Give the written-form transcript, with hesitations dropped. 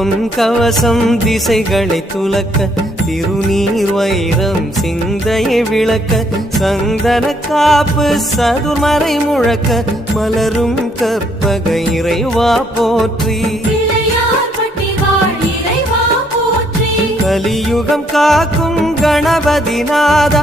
பொன் கவசம் திசைகளை துலக்க திருநீர் வைரம் சிந்தையை விளக்க சந்தன காப்பு சதுர்மறை முழக்க மலரும் கற்பக இறைவா போற்றி கலியுகம் காக்கும் கணபதி நாதா